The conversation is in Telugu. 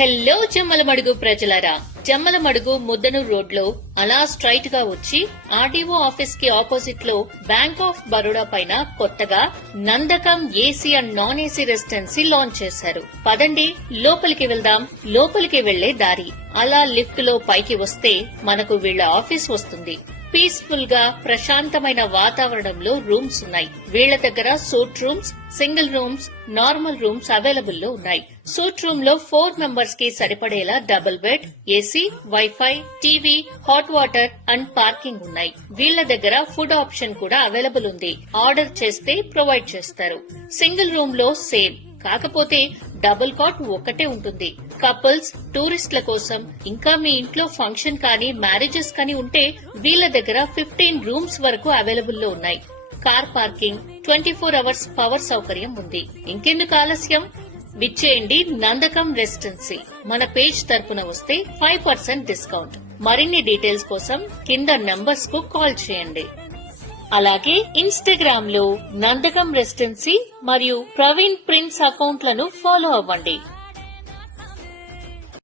హెల్లో జమ్మలమడుగు ప్రజలారా, జమ్మలమడుగు ముద్దనూరు రోడ్ లో అలా స్ట్రైట్ గా వచ్చి ఆర్డీఓ ఆఫీస్ కి ఆపోజిట్ లో బ్యాంక్ ఆఫ్ బరోడా పైన కొత్తగా Nandakam AC and non AC residency launch చేశారు. పదండి లోపలికి వెళ్దాం. లోపలికి వెళ్లే దారి అలా లిఫ్ట్ లో పైకి వస్తే మనకు వీళ్ల ఆఫీస్ వస్తుంది. పీస్ఫుల్ గా ప్రశాంతమైన వాతావరణంలో రూమ్స్ ఉన్నాయి. వీళ్ల దగ్గర suite rooms, single rooms, normal rooms available లో ఉన్నాయి. సూట్ రూమ్ లో 4 మెంబర్స్ కి సరిపడేలా double bed, AC, wifi, TV, hot water and parking ఉన్నాయి. వీళ్ల దగ్గర ఫుడ్ ఆప్షన్ కూడా అవైలబుల్ ఉంది. ఆర్డర్ చేస్తే ప్రొవైడ్ చేస్తారు. సింగిల్ రూమ్ లో సేమ్, కాకపోతే డబుల్ కాట్ ఒక్కటే ఉంటుంది. కపుల్స్, టూరిస్టుల కోసం, ఇంకా మీ ఇంట్లో ఫంక్షన్ కానీ మ్యారేజెస్ కానీ ఉంటే వీళ్ల దగ్గర 15 రూమ్స్ వరకు అవైలబుల్ లో ఉన్నాయి. కార్ పార్కింగ్, 24 అవర్స్ పవర్ సౌకర్యం ఉంది. ఇంకెందుకు ఆలస్యం, విచ్చేయండి నందకం రెసిడెన్సీ. మన పేజ్ తరపున వస్తే 5% డిస్కౌంట్. మరిన్ని డీటెయిల్స్ కోసం కింద నంబర్స్ కు కాల్ చేయండి. అలాగే ఇన్స్టాగ్రామ్ లో నందకం రెసిడెన్సీ మరియు ప్రవీణ్ ప్రిన్స్ అకౌంట్లను ఫాలో అవ్వండి.